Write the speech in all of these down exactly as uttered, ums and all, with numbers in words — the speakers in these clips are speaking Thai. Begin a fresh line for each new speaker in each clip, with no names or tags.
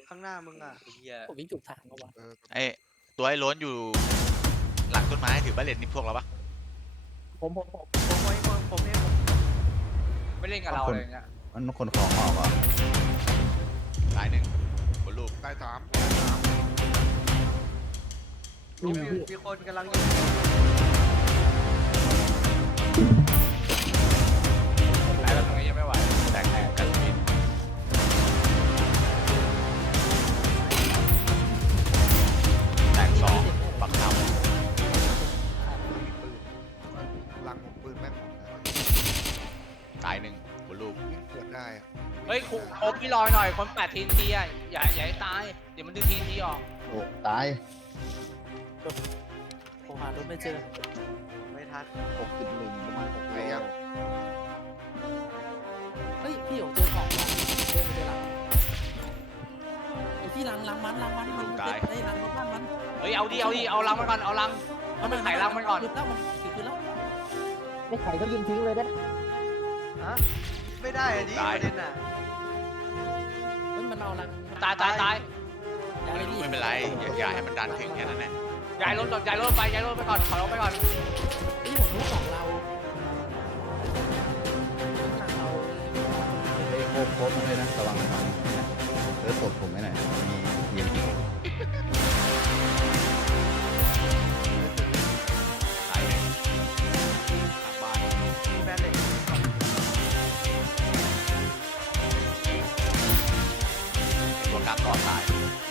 ข้างหน้ามึงอ่ะ
ผมวิ่งจุกทางก็วะ
ไอ้ตัวไอ้โล้นอยู่หลังต้นไม้ถือบัลเลตนี่พวกเราปะ
ผมผมผม
ผมผมผมผมเองผม
ไม่เล่นกับเราเลยเนี่ย
มันคนของออกอ่ะ
สายหนึ่งบนลูก
ตายสาม
มีมีคนกำลังยิง
ไล่เราตรงนี้ยังไม่ไหว
แตกแตกกันบินแตกสองปักค
มีปืนลังของปืนแม่งหมดนะ
ำตายหนึ่งบนลูก
วิ่งเกิดได้อะ
เฮ้ยคุมโอพี่ลอยหน่อยคนแปดทีนทีอ่ะอย่าอย่าให้ตายเดี๋ยวมันดึงทีนทีออก
โอ้ตาย
ผมหารถไม่เจอ
ไม่ทัน
หกสิบหนึ่งประมาณหก
ไหนยัง
เฮ้ยพี่ผมเจอของว่ะเจอเจอลังไอ้พี่ลังลังมันลังมันมันไอ้ลังรถบ้านมัน
เฮ้ยเอาดิเอาดิเอาลังมันก่อนเอาลังเอาไปไขลังมันก่อน
หยุดแล้วมันถือปืนแล้ว
ไม่ไข่ก็ยิงทิ้งเลยได้
ฮะไม่ได้อันนี้ประเด็นอ่ะ
เฮ้ยมันเอาลัง
ตายตายตาย
ย้ายไป
ไม่
ดิ
รู้ไม่เป็นไรอย่าอย่าให้มันดันถึงแค่นั้นแหละ
ย้ายรถก่อนย้ายรถไปย้ายรถไปก่อนขอรถไปก่อน
พี่ผมรู้ของเราทางเรา
ไอ้โคบโคบมันเลยนะระวังระวังเออตบผมไม่หน่อยมียิง
ตายหนึ่งทางบ้าน
มีแบนเหล็ก
ตัวกลางก่อตาย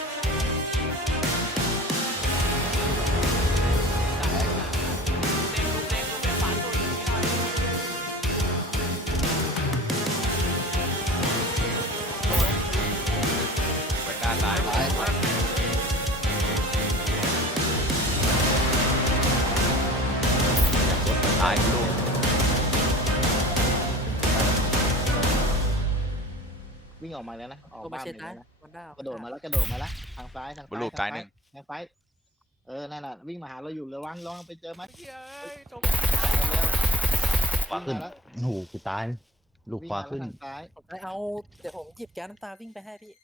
ไปกล้าตาย
ตาย
ตายลูก
วิ่งออกมาแล้วนะออก
ตัวมา
บ้าน
เช็ด
ไป
นะ
แล้วนะ
มันได้
กระโดดมาแล้วกระโดดมาแล้วทางซ้ายทาง
บน
ซ้าย
ลูกตายหนึ่ง
ทางซ้ายเออนั่นแหละวิ่งมาหาเราอยู่ระวังระวังไปเจอมัน
เฮ้ยจบ
วิ่ง
ขึ้น
มาแล้ว
โอ้โหกูตาย ลูกขวาขึ้น
วิ่งมแล้วทางซ้าย
ผมได้เอาเดี๋ยวผมหยิบแก๊สน้ำตาวิ่งไปให้พี่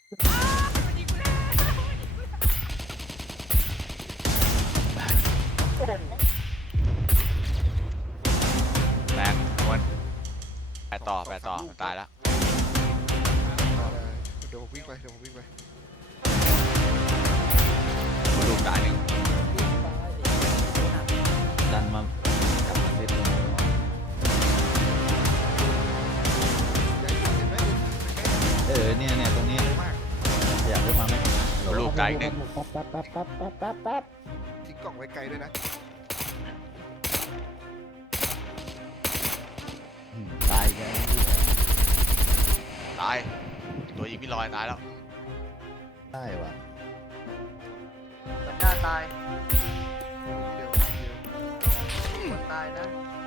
แตกนวลไปต่อไปต่อมันตายแล้ว
ต่อเลยเดี๋ยวผมวิ่งไปเดี๋ยวผมวิ่งไป
บนลูกตายหนึ่ง
ดันมาจับมันเล่น
ยังเห็นไหม
เออเนี่ยเนี่ยตรงนี้
มาก
ขยับขึ้นมาไหม
บนลูกตายอีกหนึ่ง
ปั๊บปั๊บปั๊บปั๊บปั๊บปั๊บปั๊บ
ทิ้งกล่องไว้ไกลด้วยนะ
อืมตายแก
ตายตัวยิงพี่ลอยตายแล้ว
ได้ว่ะ
มันกล้าตาย
เดี๋ยวเดี๋ยว
คนตายนะ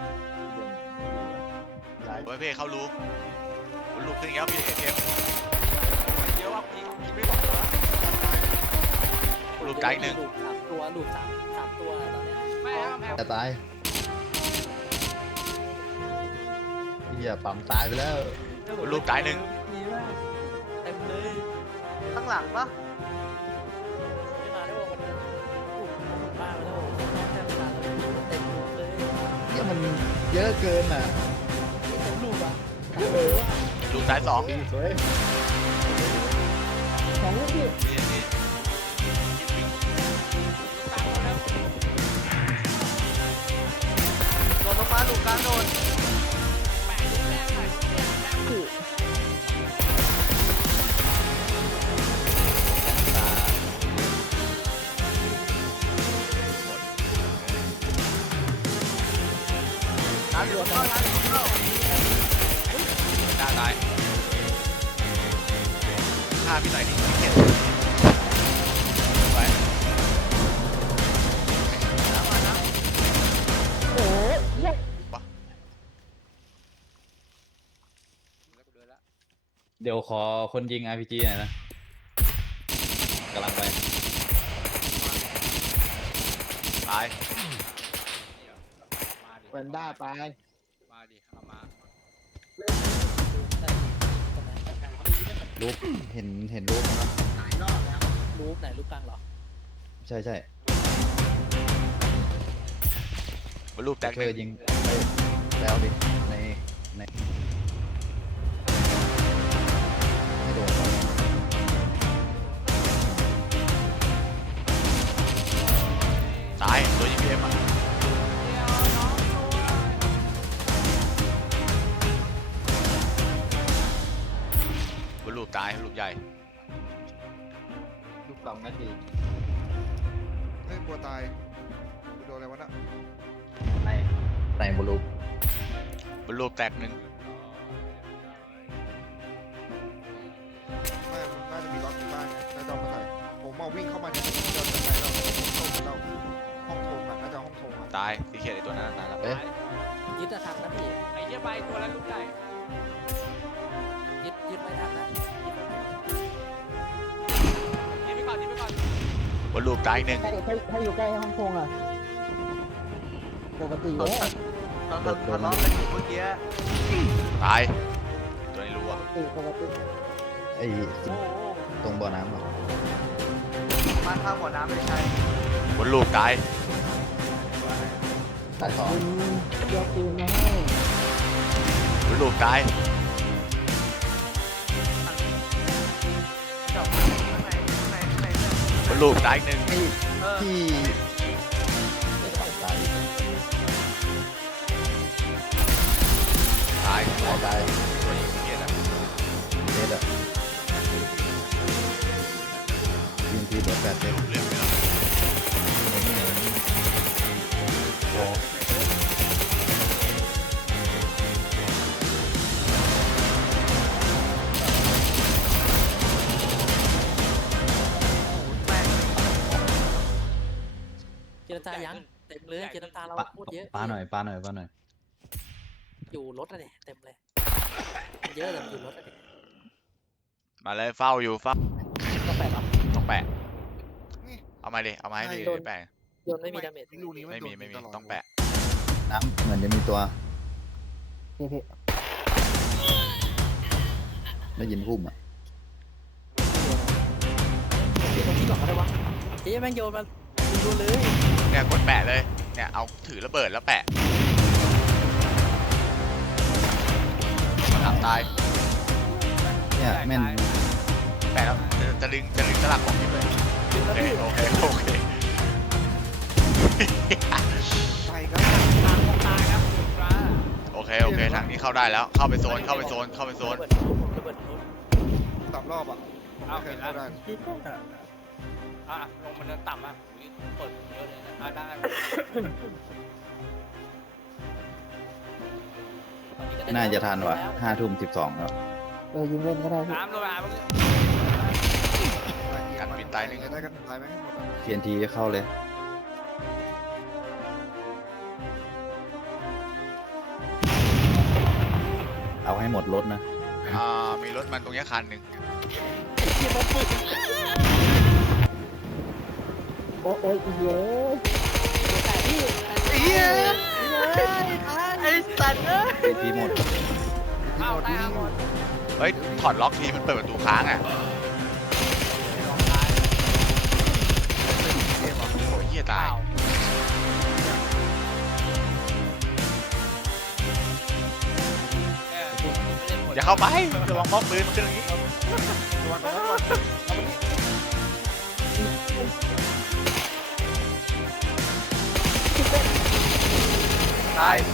ตาย
โอ้ยพี่เข้ารูบนลูกขึ้นอีกแล้วพี่เอฟ
เยอะว่ายิงยิงไม่บอกเลย
บนลูกตายอีกหนึ่ง
ลูกสามตัวลูกสามสามตัวตอนเนี้ย
ไม่เอาแพ้
จะตายเฮียปั๊มตายไปแล้ว
บนลูกตายหนึ่ง
มีมากเต็มเลย
ข้างหลังปะ
ไม่มาได้บอกวันนี้อุ้มผมบ้าไปแล้วแทบไม่ทันแล้วเต็มเลย
เนี่ยมันเยอะเกินอ่ะ
เต็มลูกอ่ะ
เออ
ลูกตายสอง
ดีสวย
สองลูกพี่
นี่นี่
โดนลงมาลูกกลางโดนร้านหลวงเข้าร้านหลวงเข้า
หน้าตายฆ่าพี่หน่อยดิพี่เข็ดไว้
น้ำมาน้
โอ้ยเหี้ย
เดี๋ยวขอคนยิง อาร์ พี จี หน่อยนะกำลังไป
ตาย
แวนด้าไป
มาดิเอามา
รูปเห็นเห็นรูปไหม
รูปไหนรูปกลางเหรอ
ใช่ใช่
บนรูปแตกห
เธ
นึ่
อง ยิงไปแล้วดิในในไม่โดนหรอก
ตายตัวยิงพีเอ็มอ่ะบนรูปตายรูปใหญ่
ลูกสองนาที
เฮ้ยกลัวตายกูโดนอะไรวะน่ะ
ในในบอลลูน
บนรูปแตกหนึ่ง
ไม่มันน่าจะมีล็อกอยู่บ้านไงน่าจะเอามาใส่ผมมาวิ่งเข้ามาที่เราจะไปเราห้องโถงเราห้องโถงอ่ะน่าจะห้องโถงอ่ะ
ตายที่เขียนไอตัวนั้นตายแล้ว
เอ๊ะ
ยึดอะทันนะพี่
ไอ้เหี้ยใบตัวแล้วลูกใหญ่
ยึดยึดไม่ทันนะยึดไม่ทัน
ยิงไปก่อนยิงไปก่อน
บนรูปตายหนึ่ง
ถ้าถ้าอยู่ใกล้ห้องโถงอ่ะปกติ
ตอน
เลย
ตอนตอนทะเลาะกันอยู่เมื่อกี้
ตายตัวนี้รู้อ่ะ
ปกติปกติ
ไอ้ตรงบ่อน้ำเหรอ
บ้านข้างบ่อน้ำไม่ใช่
บนรูปตาย
ตายสอง
คุณยกปืนมาให้
บนรูปตาย
จบข้างในข้างในข้างในเนี่ย
บนรูปตายหนึ่ง
ที่
เออ
ที่ไม่ตายตาย
ตาย
ตายตาย
ตัวยิงเขียนอ่ะ
เด็ดอ่ะยิงทีเดือดแปดเด็ด
เรื่องไปแล้ว
โอ้
แม่ง
เจรจายังเต็มเลยเจรจาเรา
ปา
พูดเยอะ
ปาหน่อยปาหน่อยปาหน่อย
อยู่รถอะเนี่ยเต็มเลยเยอะแต่อยู่รถอะเนี่ย
มาเลยเฝ้าอยู่เฝ้า
ก็แปดหรอ
ต้องแปะเอามาดิเอามาให้ดิแปะ
โยนไม่มีดาเมจ
ลูกนี้
ไม่มีไม่มีต้องแปะ
น้ำเหมือนจะมีตัว
พี่พี่
ได้ยินพุ่มอ่ะ
เดี๋ยวตรงที่ก่อนก็ได้วะเจ๊แม่งโยนมาดูเลย
เนี่ยกดแปะเลยเนี่ยเอาถือระเบิดแล้วแปะทำตาย
เนี่ยแม่น
แปะแล้วจะจะดึงจะดึงสลักของอยู่เลย
ดึง
โอ
แล้ว
เค
พี่
โอเคโอเค
ไปก็
ทางตรงตายครับคุณปลา
โอเคโอเคทางนี้เข้าได้แล้วเข้าไปโซนเข้าไปโซนเข้าไปโซน
ระเบิดระเบิดรถ
สามรอบอ่ะ
เอา
ไม่เค
เห็
ย
น
เข้า
แล้ว
ได้
อ่ะลงมันเดินต่ำอ่ะอุ๊ยเปิดเยอะเลยนะอ่ะได้
น่าจะทันว่ะห้าทุ่มสิบสองแล้ว
เออยิงเล่นก็ได้พี่
น้ำลงมาเมื่อกี้
กันปิดตายหนึ่ง
ได้กันตายไหมให้หมดอ่ะ
เทียนทีเข้าเลย เอาให้หมดรถนะ
อ่ามีรถมันตรงนี้คันหนึ่ง
โอ้โอ้ยเยอะ
เฮียไอ้สัตว์เอ้ย
เทียนทีหมด
เอาตายเอาหมด
เฮ้ยถอดล็อกทีมันเปิดประตูค้างอ่ะ
ลองตาย
โอ้ยเหี้ยตาย
เออ
อย่าเข้าไประวังป้อมปืนมันขึ้นอย่างนี้
ระวังระวังระวังเอามานี่
ตาย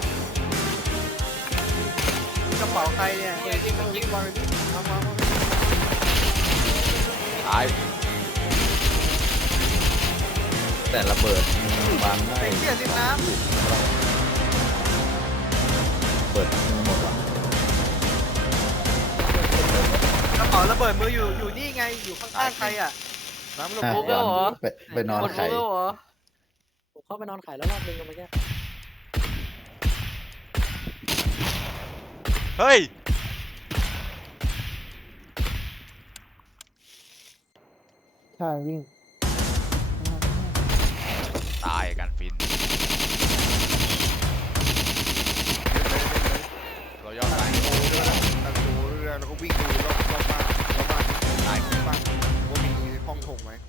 กระเป๋าใครเนี่ย
เนี่ยที่มันยิง
วางไว้นี่วางวางวาง
ตาย
แต่ระเบิดวางได้
ไอ้เหี้ยริมน้
เปิดมือหมดว่ะ
ำกระเป๋าระเบิดมืออยู่อยู่นี่ไงอยู่ข้างๆใครอ่ะ
น้ำลง
อ่ะ
โป๊ะ
วางไปไปนอนไข่
ผมเข้าไปนอนขายแล้วรอบนึงเมื่อกี้
เฮ้ย
ใช่วิ่ง
ตายกันฟินเราย่อตาย
โอ้เรือแล้วดูเรือแล้วก็วิ่งดูรอบรอบบ้านรอบบ้าน
ตาย
บ้านว่ามีห้องโถงไหม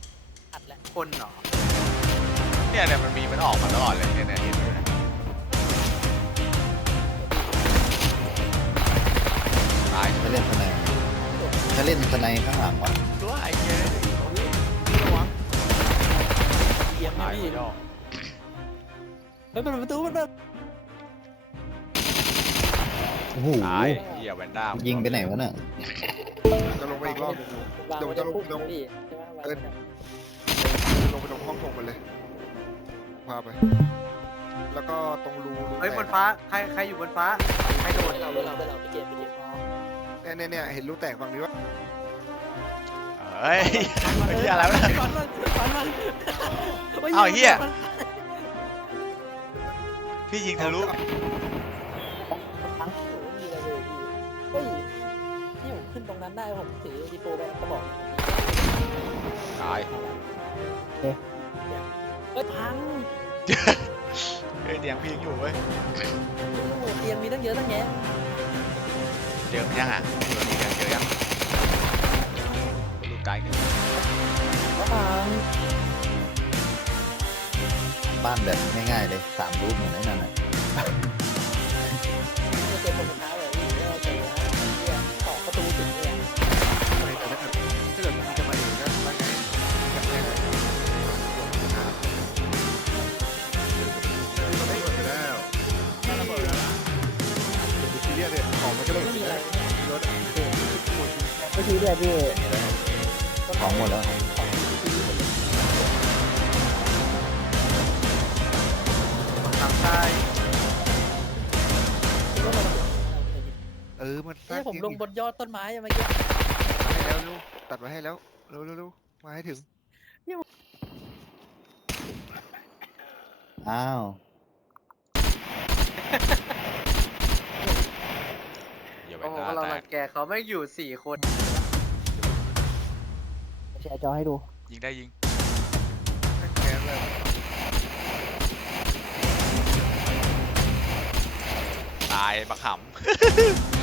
คนเหรอ
เนี่ยเนี่ยมันมีมันออกมาตลอดเลยเนี่ยเนี่ยเห็นอยู่นะตาย
ถ้าเล่นสไนด์ถ้าเล่นสไนด์ข้างหลังวะ
ตัวไอ้เงี้ย
ระวัง
เยี่ยม
ตาย
พี่
ย่อ
เฮ้ยเปิดประตูมันเปิด
โอ้โห
ตายเหี้ยแวนด้า
ยิ
ยิ
งไปไหนวะเนี่ย
จะลงไปอีกรอบหนึงเดี๋ยวจะลงลง
พี่
เออลงไปตรงห้องโถงมันเลยพาไป แล้วก็ตรงรูรู
เฮ้ยบนฟ้าใครใครอยู่บนฟ้าใครโดด
เราเราเราพี่เกมพี่เกม
เนี่ยเนี่ยเนี่ยเห็นรูแตกฝั่งนี้วะ
เฮ้ยเหี้ยอะไรวะ
ฟันมันฟันมัน
อ้าวเหี้ย พี่ยิงทะลุ
มีอะไรเลยพี่เฮ้ยที่ผมขึ้นตรงนั้นได้ผมถือดีโปไปกระบอก
ตาย
เฮ้ยพัง
เฮ้ยเตียงพี่ยังอยู่เว้ย
เตียงมีตั้งเยอะตั้งแยะ
เจอมันยังอ่ะเจอยังเจอยังลูกไกลหนึ่ง
พัง
บ้านแบบง่ายๆเลยสามรูปเหมือนไอ้นั่นน่ะ
จะเจอคนสุดท้ายเลยพี่แล้วเจอเนี่ยสองประตูถึงเนี่ย
ไม่แต่ถ้าเกิดถ้าเกิดมึงจะมาอยู่ก็ได้ไงแบบนี้นะได้หมดไปแล้วซีเรียสเนี่ยของมันก็ต้อง
ไม่มีอะไร
รถ
ไม่ซื้อเลยพี่
ของหมดแล้ว
หลังตาย
เออมันสร้า
นี่
ง
ผม
เก
ลงบนยอดต้นไม้เมื่อกี้
ให้แล้วลูกตัดมาให้แล้วเร็วเร็วเร็วมาให้ถึง
อ้าว
อย่าแว
โอ้
น
โห
ด้า
เรา
แต
รั
ก
งแกเขาไม่อยู่สี่คน
แชร์จอให้ดู
ยิงได้ยิง
แม่งแค้นเลย
ตายบักหำ